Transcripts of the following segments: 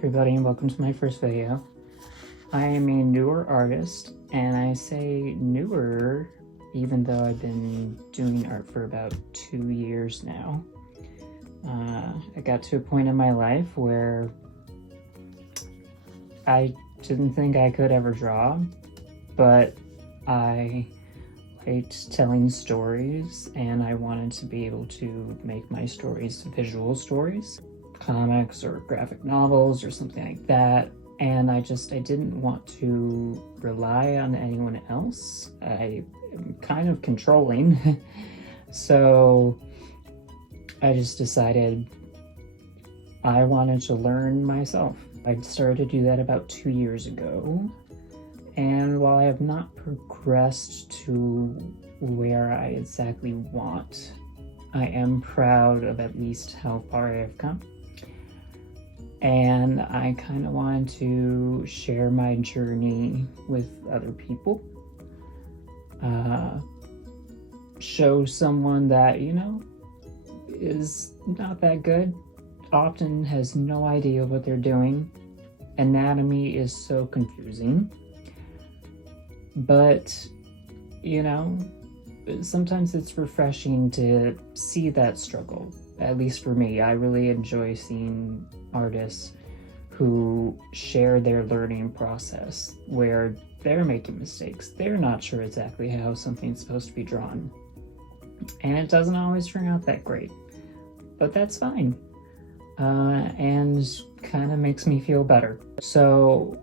everybody, and welcome to my first video. I am a newer artist, and I say newer even though I've been doing art for about 2 years now. I got to a point in my life where I didn't think I could ever draw, but I liked telling stories, and I wanted to be able to make my stories visual stories, comics or graphic novels or something like that. And I didn't want to rely on anyone else. I am kind of controlling. So I just decided I wanted to learn myself. I started to do that about 2 years ago. And while I have not progressed to where I exactly want, I am proud of at least how far I have come. And I kind of wanted to share my journey with other people. Show someone that, is not that good, often has no idea what they're doing. Anatomy is so confusing. But, sometimes it's refreshing to see that struggle. At least for me, I really enjoy seeing artists who share their learning process where they're making mistakes. They're not sure exactly how something's supposed to be drawn. And it doesn't always turn out that great, but that's fine. And kind of makes me feel better. So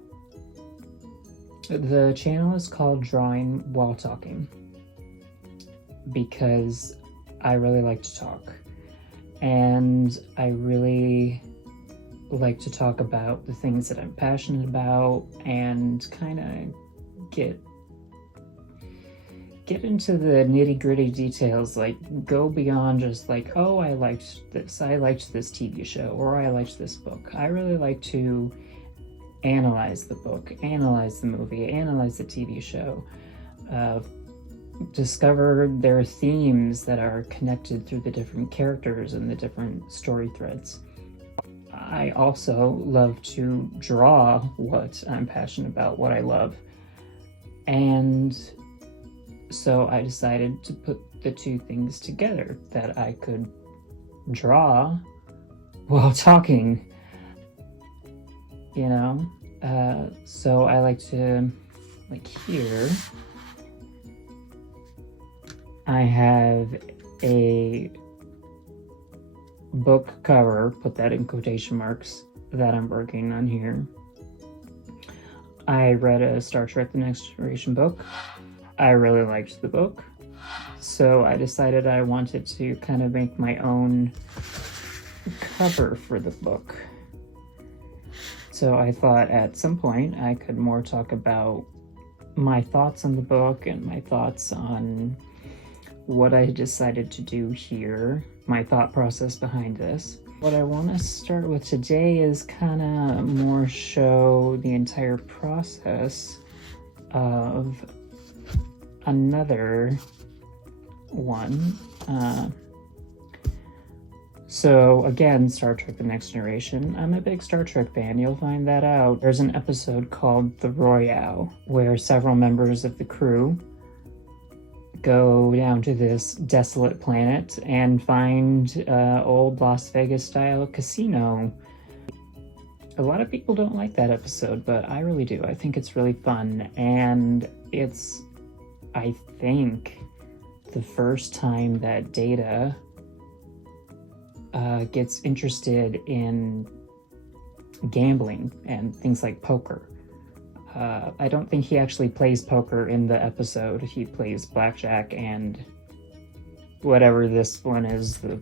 the channel is called Drawing While Talking because I really like to talk. And I really like to talk about the things that I'm passionate about and kind of get into the nitty-gritty details, like go beyond just like, oh, I liked this TV show, or I liked this book. I really like to analyze the book, analyze the movie, analyze the TV show, discover their themes that are connected through the different characters and the different story threads. I also love to draw what I'm passionate about, what I love. And so I decided to put the two things together, that I could draw while talking, so I like to, here, I have a book cover, put that in quotation marks, that I'm working on here. I read a Star Trek The Next Generation book. I really liked the book, so I decided I wanted to kind of make my own cover for the book. So I thought at some point I could more talk about my thoughts on the book and my thoughts on what I decided to do here, my thought process behind this. What I want to start with today is kind of more show the entire process of another one. So again, Star Trek The Next Generation. I'm a big Star Trek fan, you'll find that out. There's an episode called The Royale, where several members of the crew go down to this desolate planet and find old Las Vegas style casino. A lot of people don't like that episode, but I really do. I think it's really fun, and it's, I think, the first time that Data gets interested in gambling and things like poker. I don't think he actually plays poker in the episode. He plays blackjack and whatever this one is, the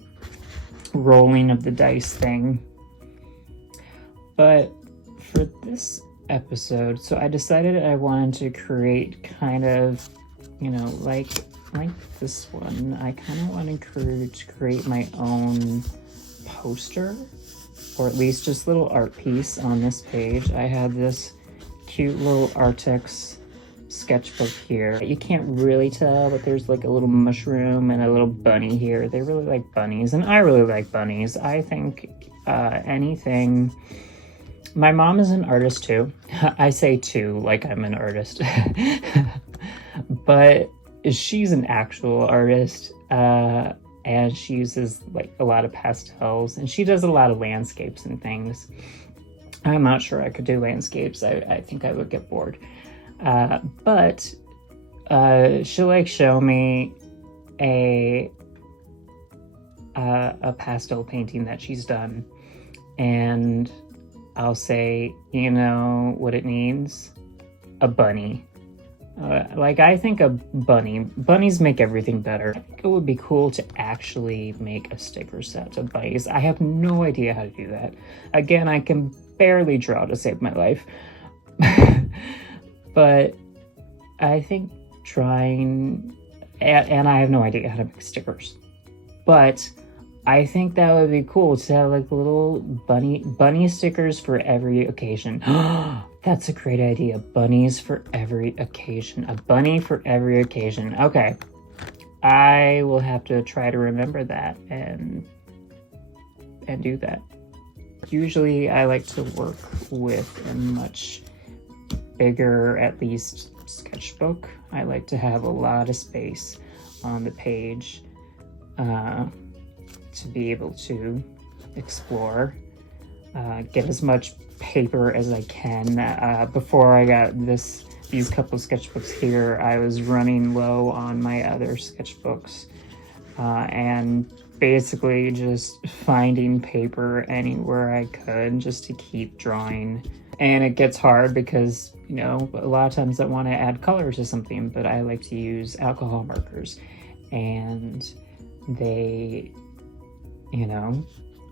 rolling of the dice thing. But for this episode, so I decided I wanted to create kind of, like this one. I kind of wanted to create my own poster, or at least just a little art piece on this page. I had this cute little Artex sketchbook here. You can't really tell, but there's like a little mushroom and a little bunny here. They really like bunnies, and I really like bunnies. I think anything My mom is an artist too. I say too, like I'm an artist. But she's an actual artist, and she uses like a lot of pastels, and she does a lot of landscapes and things. I'm not sure I could do landscapes. I think I would get bored. But she'll like show me a pastel painting that she's done, and I'll say, you know what it needs? A bunny. Like, I think bunnies make everything better. I think it would be cool to actually make a sticker set of bunnies. I have no idea how to do that. Again, I can barely draw to save my life. But I think trying, and I have no idea how to make stickers, but I think that would be cool to have like little bunny stickers for every occasion. That's a great idea. Bunnies for every occasion. A bunny for every occasion. Okay. I will have to try to remember that and do that. Usually I like to work with a much bigger, at least, sketchbook. I like to have a lot of space on the page to be able to explore, get as much paper as I can. Before I got these couple sketchbooks here, I was running low on my other sketchbooks, and basically just finding paper anywhere I could just to keep drawing. And it gets hard because, you know, a lot of times I want to add color to something, but I like to use alcohol markers, and they, you know,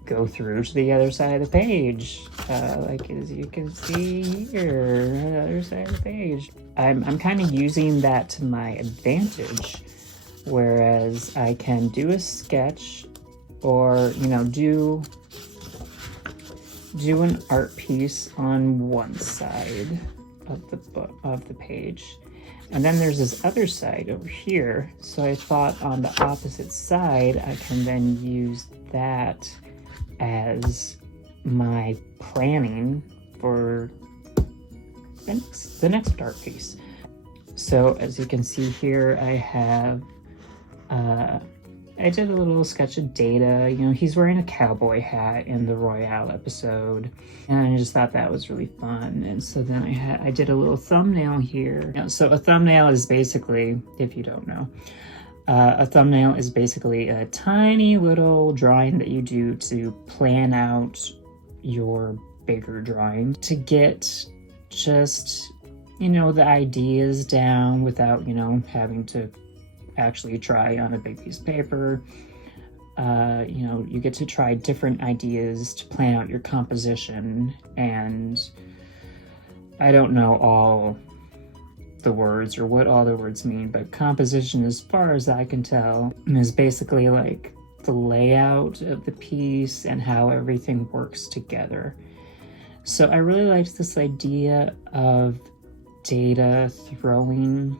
go through to the other side of the page, like as you can see here, the other side of the page. I'm kind of using that to my advantage, whereas I can do a sketch, or, you know, do an art piece on one side of the page, and then there's this other side over here. So I thought on the opposite side I can then use that as my planning for the next art piece. So as you can see here, I have I did a little sketch of Data. You know, he's wearing a cowboy hat in the Royale episode, and I just thought that was really fun. And so then I did a little thumbnail here. You know, so a thumbnail is basically, if you don't know, a thumbnail is basically a tiny little drawing that you do to plan out your bigger drawing, to get just, you know, the ideas down without, you know, having to actually try on a big piece of paper. You know, you get to try different ideas to plan out your composition. And I don't know all the words or what all the words mean, but composition, as far as I can tell, is basically like the layout of the piece and how everything works together. So I really liked this idea of Data throwing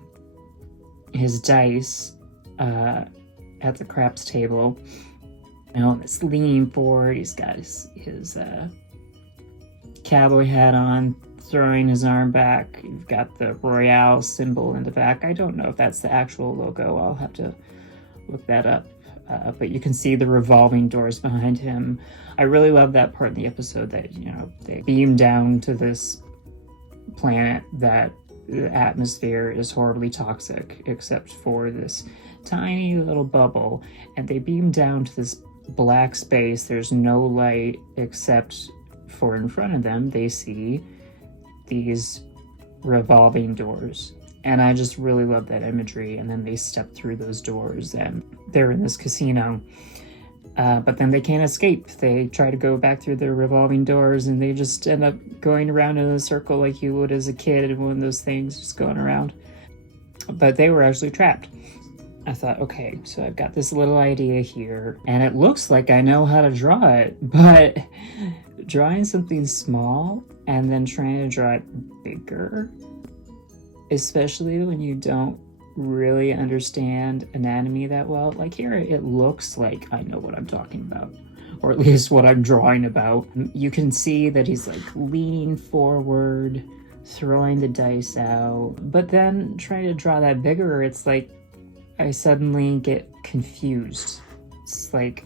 his dice at the craps table. You know, it's leaning forward. He's got his cowboy hat on, throwing his arm back. You've got the Royale symbol in the back. I don't know if that's the actual logo. I'll have to look that up. But you can see the revolving doors behind him. I really love that part in the episode that, you know, they beam down to this planet that the atmosphere is horribly toxic except for this tiny little bubble, and they beam down to this black space. There's no light except for in front of them they see these revolving doors, and I just really love that imagery. And then they step through those doors and they're in this casino, but then they can't escape. They try to go back through the revolving doors, and they just end up going around in a circle like you would as a kid in one of those things, just going around. But they were actually trapped. I thought, okay, so I've got this little idea here, and it looks like I know how to draw it, but drawing something small and then trying to draw it bigger, especially when you don't really understand anatomy that well. Like here, it looks like I know what I'm talking about, or at least what I'm drawing about. You can see that he's like leaning forward, throwing the dice out, but then trying to draw that bigger, it's like I suddenly get confused. It's like,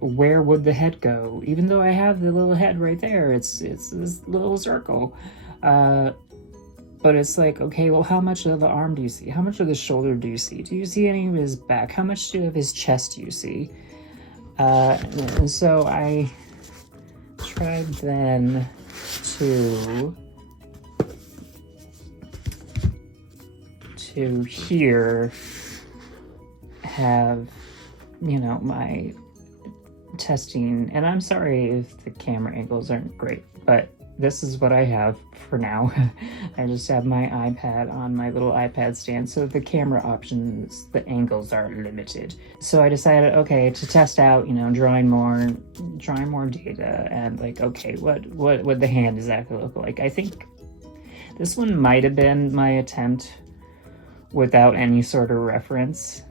where would the head go? Even though I have the little head right there, it's this little circle. But it's like, okay, well, how much of the arm do you see? How much of the shoulder do you see? Do you see any of his back? How much of his chest do you see? And so I tried then to here have, my testing, and I'm sorry if the camera angles aren't great, but this is what I have for now. I just have my iPad on my little iPad stand, so the camera options, the angles are limited. So I decided, okay, to test out, drawing more data, and like, okay, what would the hand exactly look like? I think this one might have been my attempt without any sort of reference.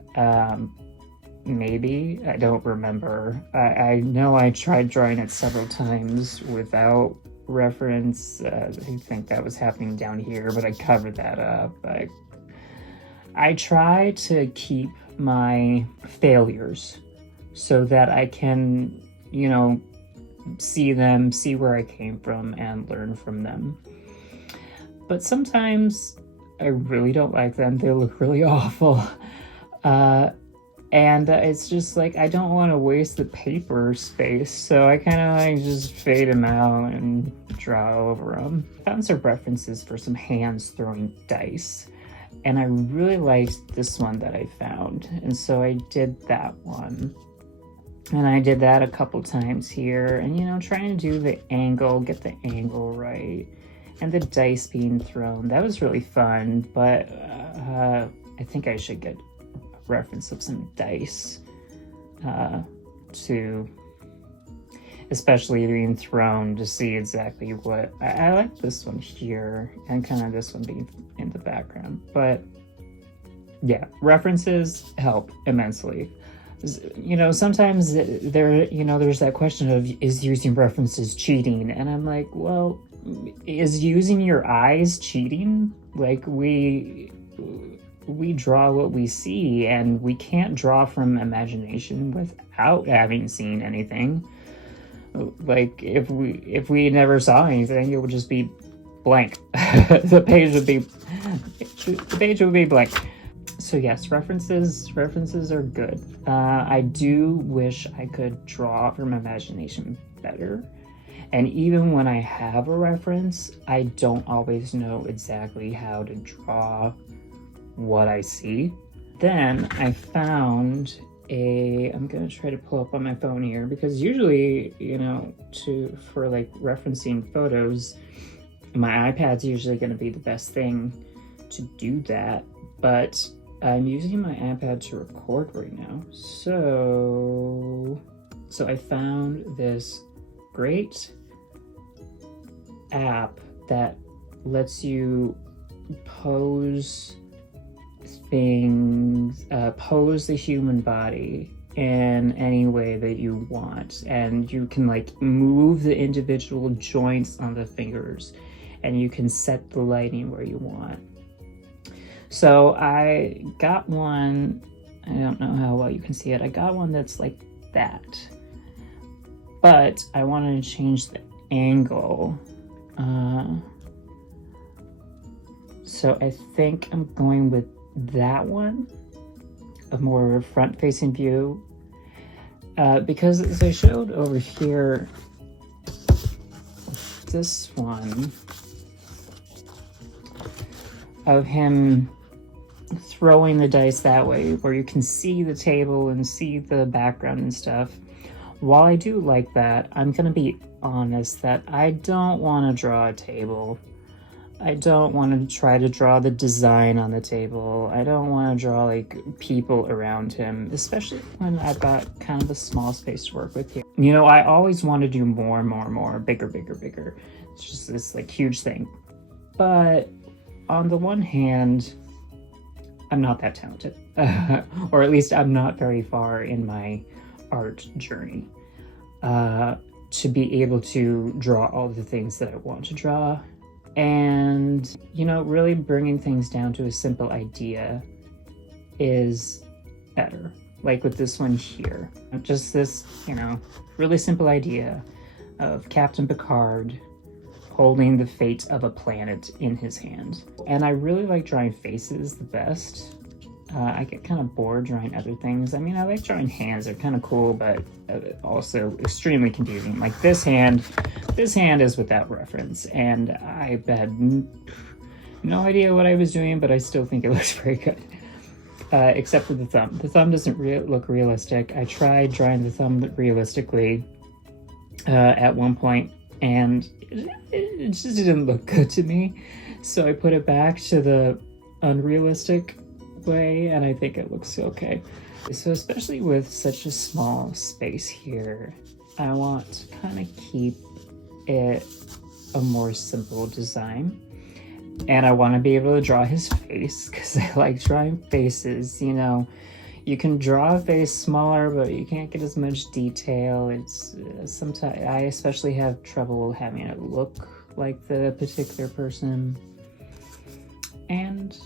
Maybe, I don't remember. I know I tried drawing it several times without reference. I think that was happening down here, but I covered that up. I try to keep my failures so that I can, see them, see where I came from, and learn from them. But sometimes I really don't like them. They look really awful. And it's just like, I don't want to waste the paper space, so I kind of like just fade them out and draw over them. I found some references for some hands throwing dice, and I really liked this one that I found, and so I did that one. And I did that a couple times here, and trying to do the angle, get the angle right, and the dice being thrown. That was really fun, but I think I should get reference of some dice to, especially being thrown, to see exactly what I like this one here, and kind of this one being in the background. But yeah, references help immensely. Sometimes there's that question of, is using references cheating? And I'm like, well, is using your eyes cheating? Like, we draw what we see, and we can't draw from imagination without having seen anything. Like, if we never saw anything, it would just be blank. the page would be blank. So yes, references are good. I do wish I could draw from imagination better. And even when I have a reference, I don't always know exactly how to draw what I see. Then I found I'm gonna try to pull up on my phone here, because usually, for like referencing photos, my iPad's usually gonna be the best thing to do that, but I'm using my iPad to record right now. So I found this great app that lets you pose things, pose the human body in any way that you want, and you can like move the individual joints on the fingers, and you can set the lighting where you want. So I got one, I don't know how well you can see it, I got one that's like that, but I wanted to change the angle. So I think I'm going with that one, a more front-facing view, because as I showed over here, this one of him throwing the dice that way, where you can see the table and see the background and stuff. While I do like that, I'm gonna be honest that I don't want to draw a table. I don't want to try to draw the design on the table. I don't want to draw like people around him, especially when I've got kind of a small space to work with here. I always want to do more, bigger. It's just this like huge thing. But on the one hand, I'm not that talented, or at least I'm not very far in my art journey. to be able to draw all the things that I want to draw. And, you know, really bringing things down to a simple idea is better. Like with this one here, just this, you know, really simple idea of Captain Picard holding the fate of a planet in his hand. And I really like drawing faces the best. I get kind of bored drawing other things. I mean, I like drawing hands, they're kind of cool, but also extremely confusing. Like this hand is without reference, and I had no idea what I was doing, but I still think it looks very good. Except for the thumb. The thumb doesn't look realistic. I tried drawing the thumb realistically at one point, and it just didn't look good to me. So I put it back to the unrealistic way, and I think it looks okay. So especially with such a small space here, I want to kind of keep it a more simple design. And I want to be able to draw his face, because I like drawing faces. You know, you can draw a face smaller, but you can't get as much detail. It's sometimes I especially have trouble having it look like the particular person. And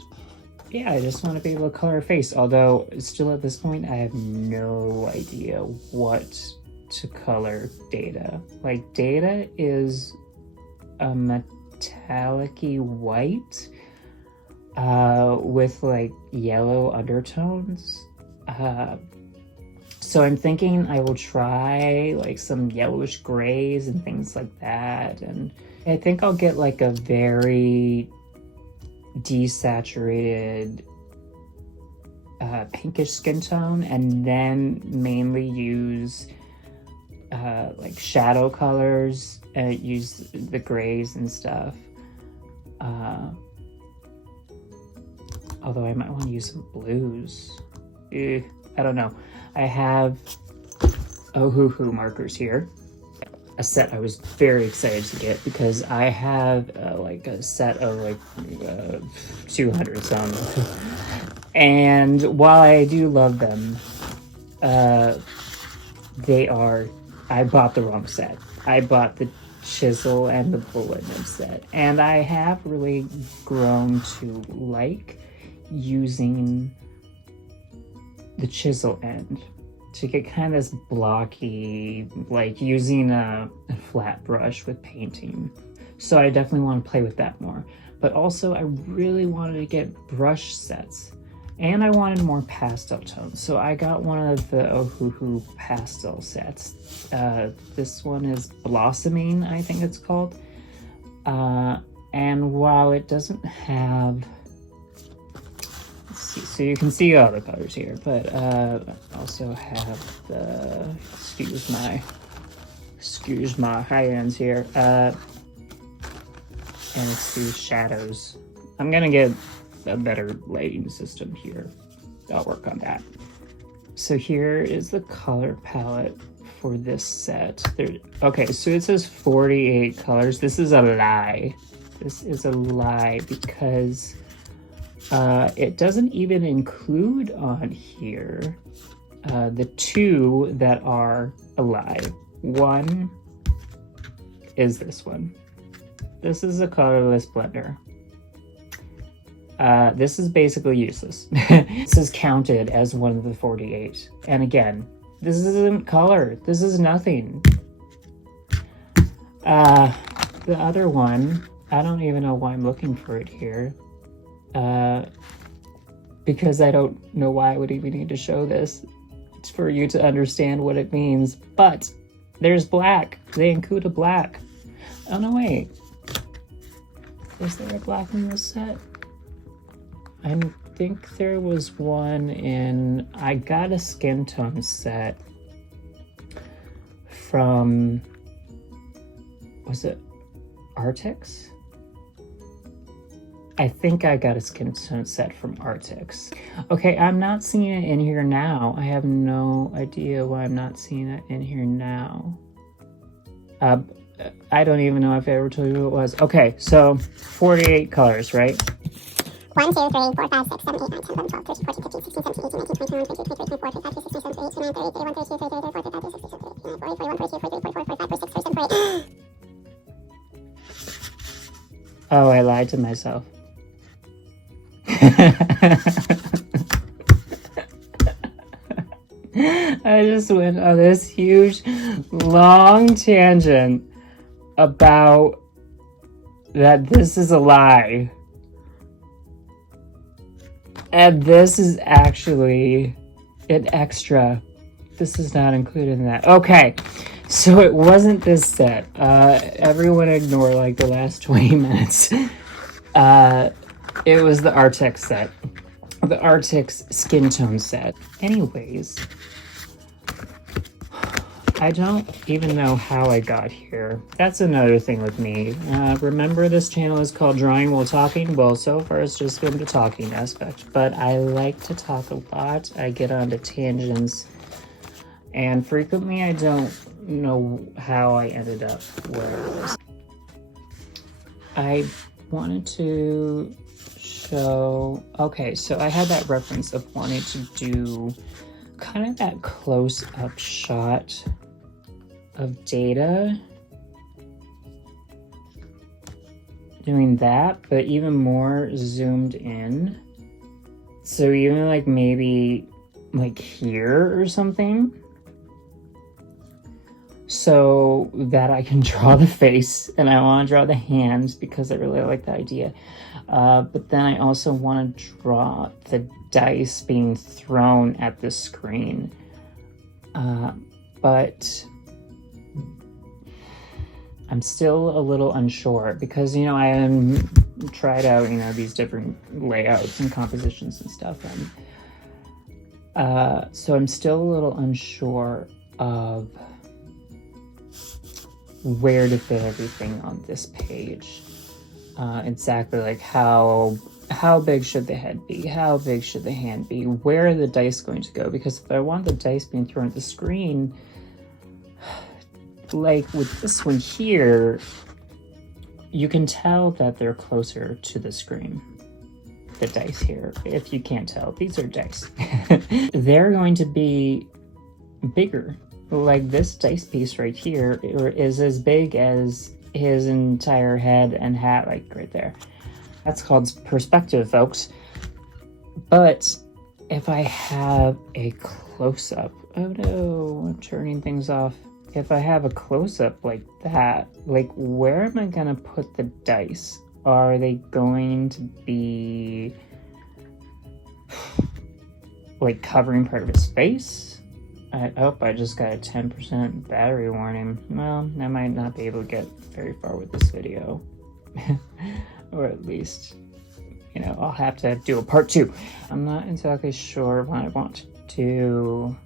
yeah, I just want to be able to color a face. Although still at this point, I have no idea what to color Data. Like Data is a metallic-y white with like yellow undertones. So I'm thinking I will try like some yellowish grays and things like that. And I think I'll get like a very desaturated pinkish skin tone, and then mainly use like shadow colors and use the grays and stuff. Although I might want to use some blues. I don't know. I have Ohuhu markers here. A set I was very excited to get, because I have like a set of like 200 some. And while I do love them, I bought the wrong set. I bought the chisel and the bullet nib set. And I have really grown to like using the chisel end to get kind of this blocky, like using a flat brush with painting. So I definitely want to play with that more. But also I really wanted to get brush sets, and I wanted more pastel tones. So I got one of the Ohuhu pastel sets. This one is Blossoming, I think it's called. And while it doesn't have, so you can see all the colors here, but I also have the, excuse my high ends here, and it's these shadows. I'm gonna get a better lighting system here. I'll work on that. So here is the color palette for this set. Okay, so it says 48 colors. This is a lie. This is a lie, because it doesn't even include on here the two that are alive. One is this one. This is a colorless blender. This is basically useless. This is counted as one of the 48. And again, this isn't color. This is nothing. The other one, I don't even know why I'm looking for it here. Because I don't know why I would even need to show this. It's for you to understand what it means. But there's black. They include a black. Oh no, wait. Is there a black in this set? I think there was one in, I got a skin tone set from, was it Artix? I think I got a skin tone set from Artix. Okay, I'm not seeing it in here now. I have no idea why I'm not seeing it in here now. I don't even know if I ever told you who it was. Okay, so 48 colors, right? 1, 2, 3, 4, 5, 6, 7, 8, 9, 10, 11, 12, 13, 14, 15, 16, 17, 18, 19, 20, 21, 22, 23, 24, 25, 26, 27, 28, 29, 30, 31, 32, 33, 34, 35, 36, 37, 38, 39, 40, 41, 42, 43, lied to myself. I just went on this huge, long tangent about that this is a lie. And this is actually an extra. This is not included in that. Okay, so it wasn't this set. Everyone ignore like the last 20 minutes. It was the Arctic set. The Arctic's skin tone set. Anyways, I don't even know how I got here. That's another thing with me. Remember, this channel is called Drawing While Talking? Well, so far it's just been the talking aspect, but I like to talk a lot. I get onto tangents, and frequently I don't know how I ended up where I was. I wanted to show... Okay, so I had that reference of wanting to do kind of that close-up shot of Data, doing that, but even more zoomed in. So even like maybe like here or something, so that I can draw the face, and I want to draw the hands because I really like the idea. But then I also want to draw the dice being thrown at the screen. But I'm still a little unsure because, you know, I tried out, you know, these different layouts and compositions and stuff. And so I'm still a little unsure of where to fit everything on this page. Exactly, like how big should the head be? How big should the hand be? Where are the dice going to go? Because if I want the dice being thrown at the screen, like with this one here, you can tell that they're closer to the screen. The dice here, if you can't tell, these are dice. They're going to be bigger. Like this dice piece right here is as big as his entire head and hat, like right there. That's called perspective, folks. But if I have a close-up, oh no, I'm turning things off. If I have a close-up like that, like where am I gonna put the dice? Are they going to be like covering part of his face? I hope I just got a 10% battery warning. Well, I might not be able to get very far with this video. Or at least, you know, I'll have to do a part 2. I'm not exactly sure what I want to do.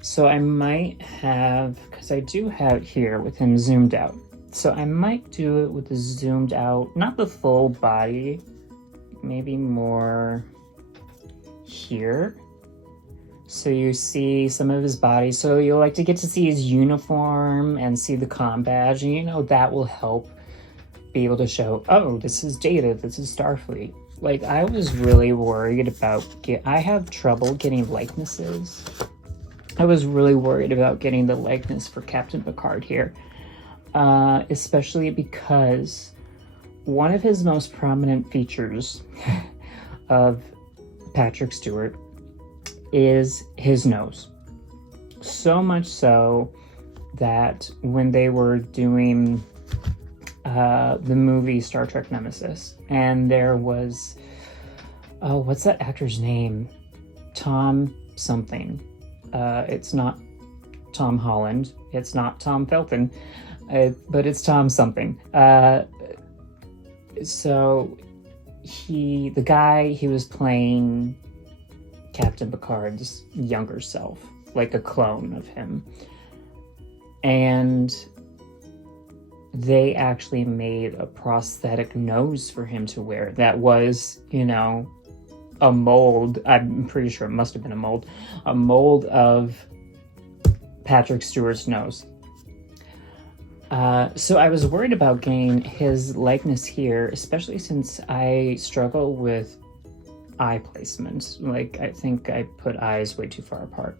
So I might have, because I do have here with him zoomed out. So I might do it with the zoomed out, not the full body, maybe more here. So you see some of his body. So you'll like to get to see his uniform and see the comm badge, and you know that will help be able to show, oh, this is Data, this is Starfleet. Like I was really worried about, I have trouble getting likenesses. I was really worried about getting the likeness for Captain Picard here, especially because one of his most prominent features of Patrick Stewart is his nose. So much so that when they were doing the movie Star Trek Nemesis, and there was, oh, what's that actor's name? Tom something. It's not Tom Holland. It's not Tom Felton, but it's Tom something. So the guy, he was playing Captain Picard's younger self, like a clone of him. And they actually made a prosthetic nose for him to wear that was, you know, a mold. I'm pretty sure it must have been a mold of Patrick Stewart's nose. So I was worried about getting his likeness here, especially since I struggle with eye placement. Like, I think I put eyes way too far apart.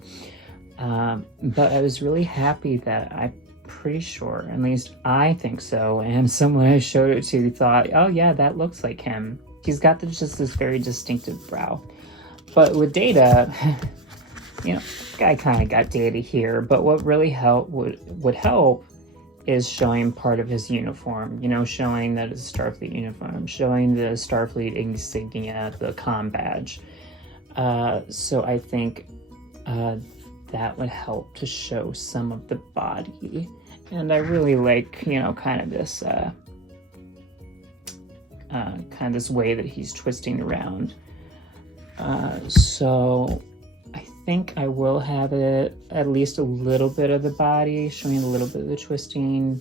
But I was really happy that I pretty sure, at least I think so, and someone I showed it to thought, oh yeah, that looks like him. He's got just this very distinctive brow. But with Data, you know, I kind of got Data here, but what really would help is showing part of his uniform, you know, showing that it's Starfleet uniform, showing the Starfleet insignia, the comm badge. So I think that would help to show some of the body. And I really like, you know, kind of this way that he's twisting around. So I think I will have it at least a little bit of the body, showing a little bit of the twisting.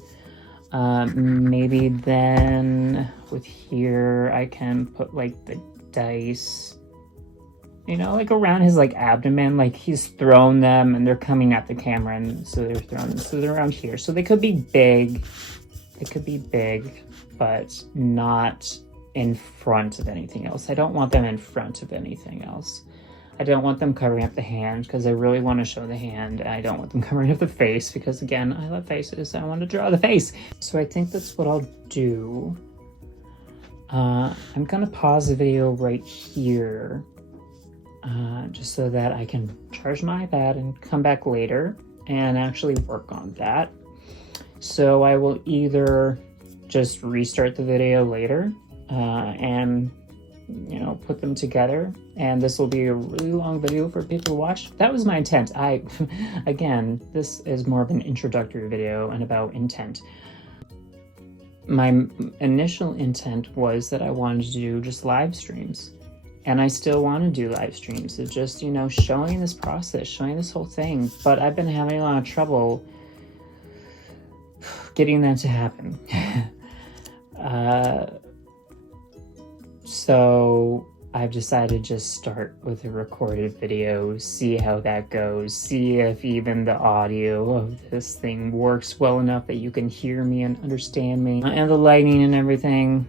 Maybe then with here I can put like the dice, you know, like around his like abdomen, like he's thrown them and they're coming at the camera, and so they're thrown, so they're around here. So they could be big, but not in front of anything else. I don't want them in front of anything else. I don't want them covering up the hand because I really want to show the hand. And I don't want them covering up the face because, again, I love faces. I want to draw the face. So I think that's what I'll do. I'm going to pause the video right here just so that I can charge my iPad and come back later and actually work on that. So I will either just restart the video later and, you know, put them together, and this will be a really long video for people to watch. That was my intent. Again, this is more of an introductory video and about intent. My initial intent was that I wanted to do just live streams, and I still want to do live streams. It's just, you know, showing this process, showing this whole thing, but I've been having a lot of trouble getting that to happen. So I've decided to just start with a recorded video, see how that goes, see if even the audio of this thing works well enough that you can hear me and understand me, and the lighting and everything.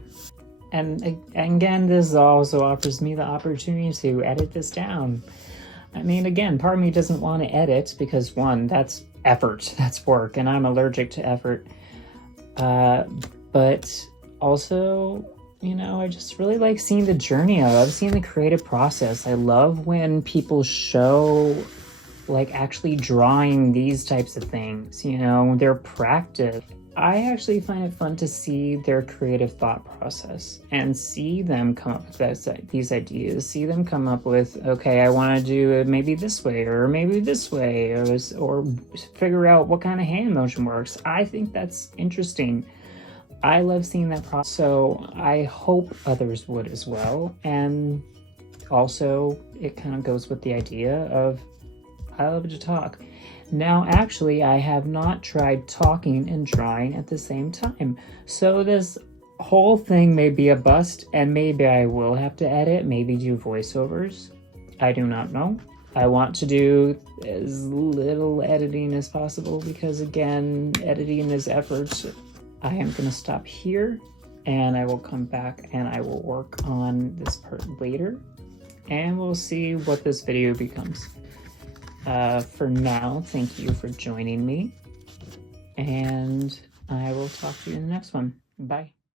And again, this also offers me the opportunity to edit this down. I mean, again, part of me doesn't want to edit because, one, that's effort, that's work, and I'm allergic to effort. But also, you know, I just really like seeing the journey. I love seeing the creative process. I love when people show, like, actually drawing these types of things, you know, their practice. I actually find it fun to see their creative thought process and see them come up with these ideas, see them come up with, okay, I want to do it maybe this way or maybe this way, or figure out what kind of hand motion works. I think that's interesting. I love seeing that process, so I hope others would as well. And also, it kind of goes with the idea of I love to talk. Now, actually, I have not tried talking and drawing at the same time. So this whole thing may be a bust, and maybe I will have to edit, maybe do voiceovers. I do not know. I want to do as little editing as possible because, again, editing is effort. I am going to stop here, and I will come back and I will work on this part later, and we'll see what this video becomes. For now, thank you for joining me, and I will talk to you in the next one. Bye.